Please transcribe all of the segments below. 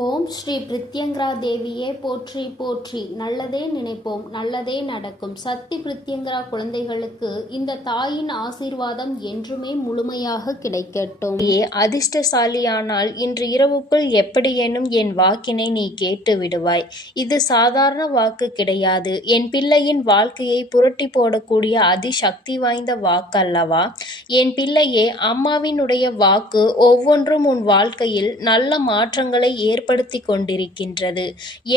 ஓம் ஸ்ரீ பிரித்யங்கரா தேவியே போற்றி போற்றி. நல்லதே நினைப்போம், நல்லதே நடக்கும். சக்தி பிரித்யங்கரா குழந்தைகளுக்கு இந்த தாயின் ஆசீர்வாதம் என்றுமே முழுமையாக கிடைக்கட்டும். அதிர்ஷ்டசாலியானால் இன்று இரவுக்குள் எப்படியேனும் என் வாக்கினை நீ கேட்டு விடுவாய். இது சாதாரண வாக்கு கிடையாது. என் பிள்ளையின் வாழ்க்கையை புரட்டி போடக்கூடிய அதிசக்தி வாய்ந்த வாக்கு அல்லவா? என் பிள்ளையே, அம்மாவினுடைய வாக்கு ஒவ்வொன்றும் உன் வாழ்க்கையில் நல்ல மாற்றங்களை ஏற்படுத்தி கொண்டிருக்கின்றது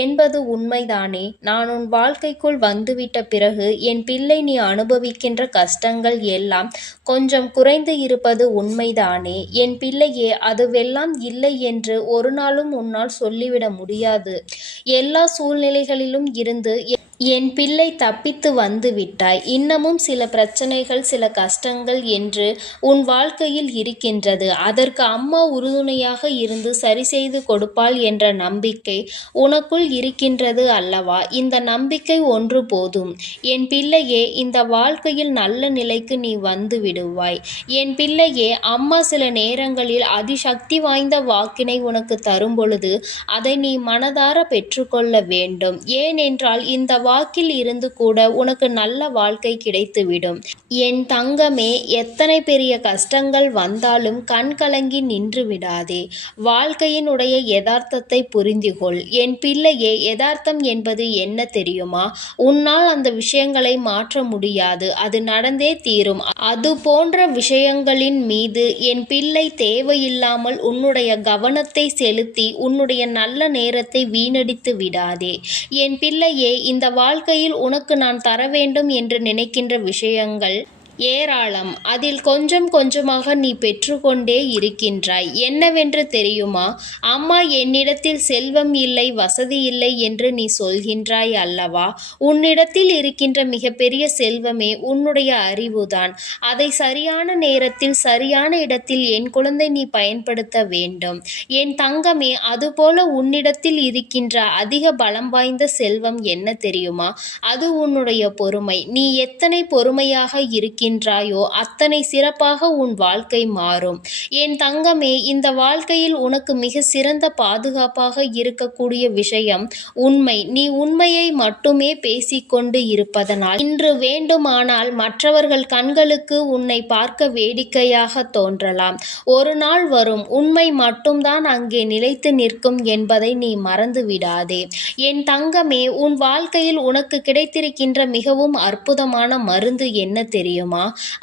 என்பது உண்மைதானே? நான் உன் வாழ்க்கைக்குள் வந்துவிட்ட பிறகு என் பிள்ளை நீ அனுபவிக்கின்ற கஷ்டங்கள் எல்லாம் கொஞ்சம் குறைந்து இருப்பது உண்மைதானே? என் பிள்ளையே, அதுவெல்லாம் இல்லை என்று ஒரு நாளும் உன்னால் சொல்லிவிட முடியாது. எல்லா சூழ்நிலைகளிலும் இருந்து என் பிள்ளை தப்பித்து வந்து விட்டாய். இன்னமும் சில பிரச்சனைகள், சில கஷ்டங்கள் என்று உன் வாழ்க்கையில் இருக்கின்றது. அதற்கு அம்மா உறுதுணையாக இருந்து சரி செய்து கொடுப்பாள் என்ற நம்பிக்கை உனக்குள் இருக்கின்றது அல்லவா? இந்த நம்பிக்கை ஒன்று போதும். என் பிள்ளையே, இந்த வாழ்க்கையில் நல்ல நிலைக்கு நீ வந்து விடுவாய். என் பிள்ளையே, அம்மா சில நேரங்களில் அதிசக்தி வாய்ந்த வாக்கினை உனக்கு தரும் பொழுது அதை நீ மனதார பெற்றுக்கொள்ள வேண்டும். ஏனென்றால் இந்த வாக்கில் இருந்து கூட உனக்கு நல்ல வாழ்க்கை கிடைத்துவிடும். என் தங்கமே, எத்தனை பெரிய கஷ்டங்கள் வந்தாலும் கண் கலங்கி நின்று விடாதே. வாழ்க்கையினுடைய யதார்த்தத்தை புரிந்துகொள். என் பிள்ளையே, யதார்த்தம் என்பது என்ன தெரியுமா? உன்னால் அந்த விஷயங்களை மாற்ற முடியாது. அது நடந்தே தீரும். அது போன்ற விஷயங்களின் மீது என் பிள்ளை தேவையில்லாமல் உன்னுடைய கவனத்தை செலுத்தி உன்னுடைய நல்ல நேரத்தை வீணடித்து விடாதே. என் பிள்ளையே, இந்த வாழ்க்கையில் உனக்கு நான் தர வேண்டும் என்று நினைக்கின்ற விஷயங்கள் ஏராளம். அதில் கொஞ்சம் கொஞ்சமாக நீ பெற்றுக்கொண்டே இருக்கின்றாய். என்னவென்று தெரியுமா? அம்மா என்னிடத்தில் செல்வம் இல்லை, வசதி இல்லை என்று நீ சொல்கின்றாய் அல்லவா? உன்னிடத்தில் இருக்கின்ற மிகப்பெரிய செல்வமே உன்னுடைய அறிவுதான். அதை சரியான நேரத்தில் சரியான இடத்தில் என் குழந்தை நீ பயன்படுத்த வேண்டும். என் தங்கமே, அதுபோல உன்னிடத்தில் இருக்கின்ற அதிக பலம் வாய்ந்த செல்வம் என்ன தெரியுமா? அது உன்னுடைய பொறுமை. நீ எத்தனை பொறுமையாக இருக்கின்றாயோ அத்தனை சிறப்பாக உன் வாழ்க்கை மாறும். என் தங்கமே, இந்த வாழ்க்கையில் உனக்கு மிக சிறந்த பாதுகாப்பாக இருக்கக்கூடிய விஷயம் உண்மை. நீ உண்மையை மட்டுமே பேசிக்கொண்டு இருப்பதனால் இன்று வேண்டுமானால் மற்றவர்கள் கண்களுக்கு உன்னை பார்க்க வேடிக்கையாக தோன்றலாம். ஒரு நாள் வரும், உண்மை மட்டும்தான் அங்கே நிலைத்து நிற்கும் என்பதை நீ மறந்து விடாதே. என் தங்கமே, உன் வாழ்க்கையில் உனக்கு கிடைத்திருக்கின்ற மிகவும் அற்புதமான மருந்து என்ன தெரியுமா?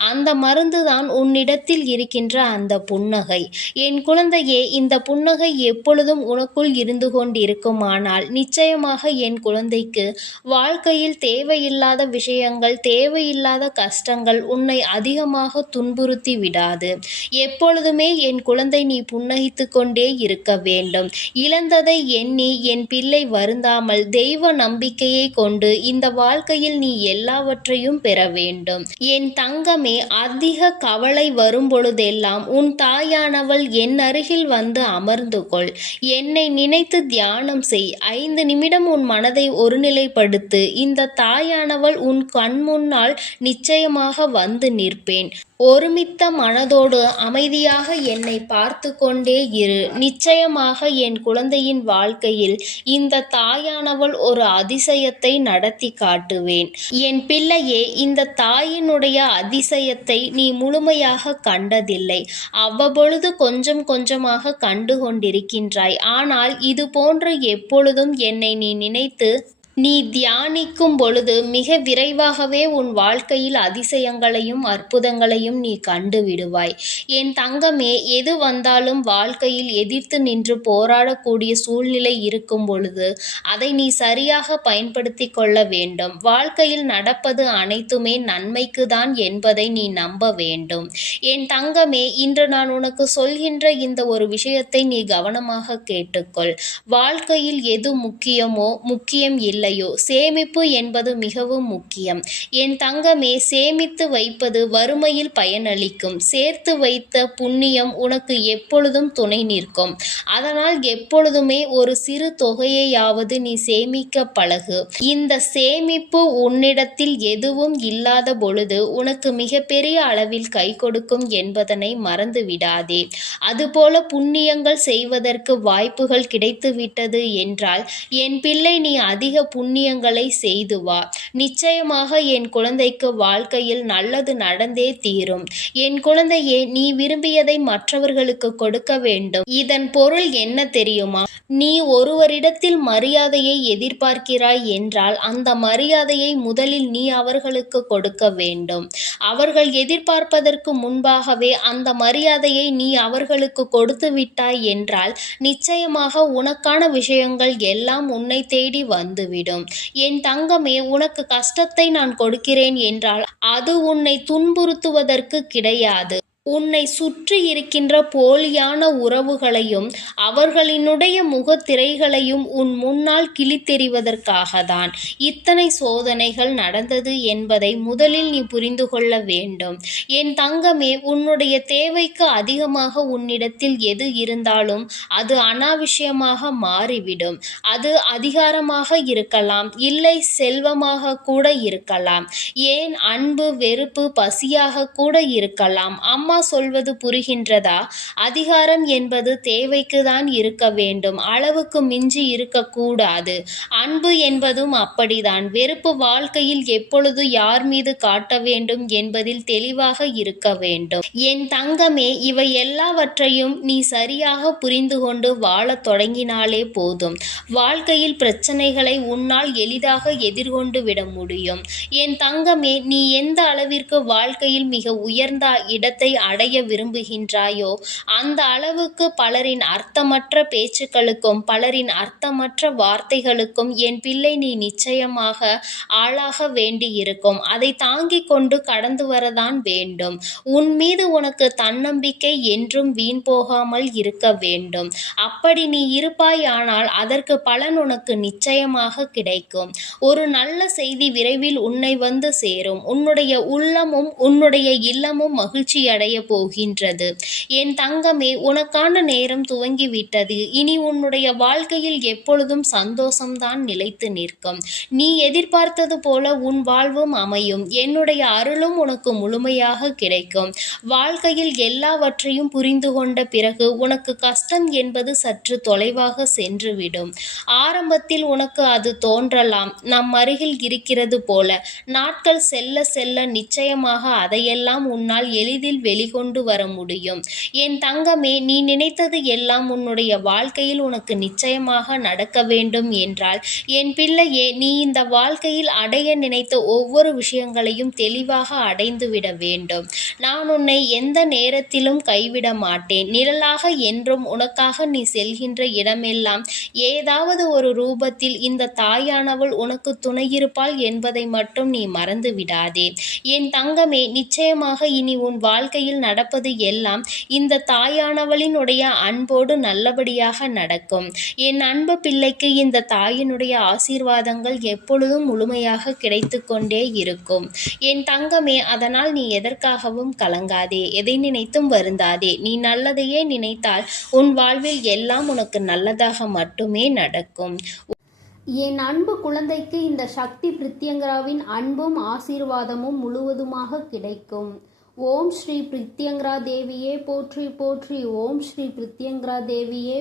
அந்த மருந்துதான் உன்னிடத்தில் இருக்கின்ற அந்த புன்னகை. என் குழந்தையே, இந்த புன்னகை எப்பொழுதும் உனக்குள் இருந்து கொண்டிருக்குமானால் நிச்சயமாக என் குழந்தைக்கு வாழ்க்கையில் தேவையில்லாத விஷயங்கள், தேவையில்லாத கஷ்டங்கள் உன்னை அதிகமாக துன்புறுத்தி விடாது. எப்பொழுதுமே என் குழந்தை நீ புன்னகித்து கொண்டே இருக்க வேண்டும். இழந்ததை எண்ணி என் பிள்ளை வருந்தாமல் தெய்வ நம்பிக்கையை கொண்டு இந்த வாழ்க்கையில் நீ எல்லாவற்றையும் பெற வேண்டும். என் தங்கமே, அதிக கவலை வரும் பொழுதெல்லாம் உன் தாயானவள் என் அருகில் வந்து அமர்ந்து கொள். என்னை நினைத்து தியானம் செய். 5 நிமிடம் உன் மனதை ஒருநிலைப்படுத்து. இந்த தாயானவள் உன் கண் முன்னால் நிச்சயமாக வந்து நிற்பேன். ஒருமித்த மனதோடு அமைதியாக என்னை பார்த்து கொண்டே இரு. நிச்சயமாக என் குழந்தையின் வாழ்க்கையில் இந்த தாயானவள் ஒரு அதிசயத்தை நடத்தி காட்டுவேன். என் பிள்ளையே, இந்த தாயினுடைய அதிசயத்தை நீ முழுமையாக கண்டதில்லை. அவ்வப்பொழுது கொஞ்சம் கொஞ்சமாக கண்டு கொண்டிருக்கின்றாய். ஆனால் இது போன்று எப்பொழுதும் என்னை நீ நினைத்து நீ தியானிக்கும் பொழுது மிக விரைவாகவே உன் வாழ்க்கையில் அதிசயங்களையும் அற்புதங்களையும் நீ கண்டு விடுவாய். என் தங்கமே, எது வந்தாலும் வாழ்க்கையில் எதிர்த்து நின்று போராடக்கூடிய சூழ்நிலை இருக்கும் பொழுது அதை நீ சரியாக பயன்படுத்தி கொள்ள வேண்டும். வாழ்க்கையில் நடப்பது அனைத்துமே நன்மைக்கு தான் என்பதை நீ நம்ப வேண்டும். என் தங்கமே, இன்று நான் உனக்கு சொல்கின்ற இந்த ஒரு விஷயத்தை நீ கவனமாக கேட்டுக்கொள். வாழ்க்கையில் எது முக்கியமோ முக்கியம் இல்லை இல்லையோ, சேமிப்பு என்பது மிகவும் முக்கியம். என் தங்கமே, சேமித்து வைப்பது வறுமையில் பயனளிக்கும். சேர்த்து வைத்த புண்ணியம் உனக்கு எப்பொழுதும் துணை நிற்கும். அதனால் எப்பொழுதுமே ஒரு சிறு தொகையையாவது நீ சேமிக்க பழகு. இந்த சேமிப்பு உன்னிடத்தில் எதுவும் இல்லாத பொழுது உனக்கு மிகப்பெரிய அளவில் கை கொடுக்கும் என்பதனை மறந்து விடாதே. அதுபோல புண்ணியங்கள் செய்வதற்கு வாய்ப்புகள் கிடைத்துவிட்டது என்றால் என் பிள்ளை, நீ அதிக புண்ணியங்களை செய்து வா. நிச்சயமாக என் குழந்தைக்கு வாழ்க்கையில் நல்லது நடந்தே தீரும். என் குழந்தையே, நீ விரும்பியதை மற்றவர்களுக்கு கொடுக்க வேண்டும். இதன் பொருள் என்ன தெரியுமா? நீ ஒருவரிடத்தில் மரியாதையை எதிர்பார்க்கிறாய் என்றால் அந்த மரியாதையை முதலில் நீ அவர்களுக்கு கொடுக்க வேண்டும். அவர்கள் எதிர்பார்ப்பதற்கு முன்பாகவே அந்த மரியாதையை நீ அவர்களுக்கு கொடுத்து விட்டாய் என்றால் நிச்சயமாக உனக்கான விஷயங்கள் எல்லாம் உன்னை தேடி வந்துவிடும். என் தங்கமே, உனக்கு கஷ்டத்தை நான் கொடுக்கிறேன் என்றால் அது உன்னை துன்புறுத்துவதற்கு கிடையாது. உன்னை சுற்றி இருக்கின்ற போலியான உறவுகளையும் அவர்களினுடைய முகத்திரைகளையும் உன் முன்னால் கிழித்தெறிவதற்காகத்தான் இத்தனை சோதனைகள் நடந்தது என்பதை முதலில் நீ புரிந்து கொள்ள வேண்டும். என் தங்கமே, உன்னுடைய தேவைக்கு அதிகமாக உன்னிடத்தில் எது இருந்தாலும் அது அனாவசியமாக மாறிவிடும். அது அதிகாரமாக இருக்கலாம், இல்லை செல்வமாக கூட இருக்கலாம், ஏன் அன்பு, வெறுப்பு, பசியாக கூட இருக்கலாம். அம்மா சொல்வது புரிகின்றதா? அதிகாரம் என்பது தேவைக்கு தான் இருக்க வேண்டும், அளவுக்கு மிஞ்சி இருக்கக்கூடாது. அன்பு என்பதும் அப்படிதான். வெறுப்பு வாழ்க்கையில் எப்பொழுது யார் மீது காட்ட வேண்டும் என்பதில் தெளிவாக இருக்க வேண்டும். என் தங்கமே, இவை எல்லாவற்றையும் நீ சரியாக புரிந்து கொண்டு வாழத் தொடங்கினாலே போதும். வாழ்க்கையில் பிரச்சனைகளை உன்னால் எளிதாக எதிர்கொண்டு விட முடியும். என் தங்கமே, நீ எந்த அளவிற்கு வாழ்க்கையில் மிக உயர்ந்த இடத்தை அடைய விரும்புகின்றாயோ அந்த அளவுக்கு பலரின் அர்த்தமற்ற பேச்சுக்களுக்கும் பலரின் அர்த்தமற்ற வார்த்தைகளுக்கும் என் பிள்ளை நீ நிச்சயமாக ஆளாக வேண்டியிருக்கும். அதை தாங்கிக் கொண்டு கடந்து வரதான் வேண்டும். உன் மீது உனக்கு தன்னம்பிக்கை என்றும் வீண் போகாமல் இருக்க வேண்டும். அப்படி நீ இருப்பாயானால் அதற்கு பலன் உனக்கு நிச்சயமாக கிடைக்கும். ஒரு நல்ல செய்தி விரைவில் உன்னை வந்து சேரும். உன்னுடைய உள்ளமும் உன்னுடைய இல்லமும் மகிழ்ச்சியடைய போகின்றது. என் தங்கமே, உனக்கான நேரம் துவங்கிவிட்டது. இனி உன்னுடைய வாழ்க்கையில் எப்பொழுதும் சந்தோஷம்தான் நிலைத்து நிற்கும். நீ எதிர்பார்த்தது போல உன் வாழ்வும் அமையும். என்னுடைய அருளும் உனக்கு முழுமையாக கிடைக்கும். வாழ்க்கையில் எல்லாவற்றையும் புரிந்து கொண்ட பிறகு உனக்கு கஷ்டம் என்பது சற்று தொலைவாக சென்றுவிடும். ஆரம்பத்தில் உனக்கு அது தோன்றலாம், நம் அருகில் இருக்கிறது போல. நாட்கள் செல்ல செல்ல நிச்சயமாக அதையெல்லாம் உன்னால் எளிதில் வெளிக்கொண்டு வர முடியும். என் தங்கமே, நீ நினைத்தது எல்லாம் உன்னுடைய வாழ்க்கையில் உனக்கு நிச்சயமாக நடக்க வேண்டும் என்றால் என் பிள்ளையே, நீ இந்த வாழ்க்கையில் அடைய நினைத்த ஒவ்வொரு விஷயங்களையும் தெளிவாக அடைந்துவிட வேண்டும். நான் உன்னை எந்த நேரத்திலும் கைவிட மாட்டேன். நிழலாக என்றும் உனக்காக நீ செல்கின்ற இடமெல்லாம் ஏதாவது ஒரு ரூபத்தில் இந்த தாயானவள் உனக்கு துணையிருப்பாள் என்பதை மட்டும் நீ மறந்து விடாதே. என் தங்கமே, நிச்சயமாக இனி உன் வாழ்க்கையில் நடப்பது எல்லாம் இந்த தாயானவளினுடைய அன்போடு நல்லபடியாக நடக்கும். என் அன்பு பிள்ளைக்கு இந்த தாயினுடைய ஆசீர்வாதங்கள் எப்பொழுதும் முழுமையாக கிடைத்து கொண்டே இருக்கும். என் தங்கமே, அதனால் நீ எதற்காகவும் கலங்காதே, எதை நினைத்தும் வருந்தாதே. நீ நல்லதையே நினைத்தால் உன் வாழ்வில் எல்லாம் உனக்கு நல்லதாக மட்டுமே நடக்கும். என் அன்பு குழந்தைக்கு இந்த சக்தி பிரித்யங்கராவின் அன்பும் ஆசீர்வாதமும் முழுவதுமாக கிடைக்கும். ஓம் ஸ்ரீ பிரித்யங்கரா தேவியே போற்றி போற்றி. ஓம் ஸ்ரீ பிரித்யங்கரா தேவியே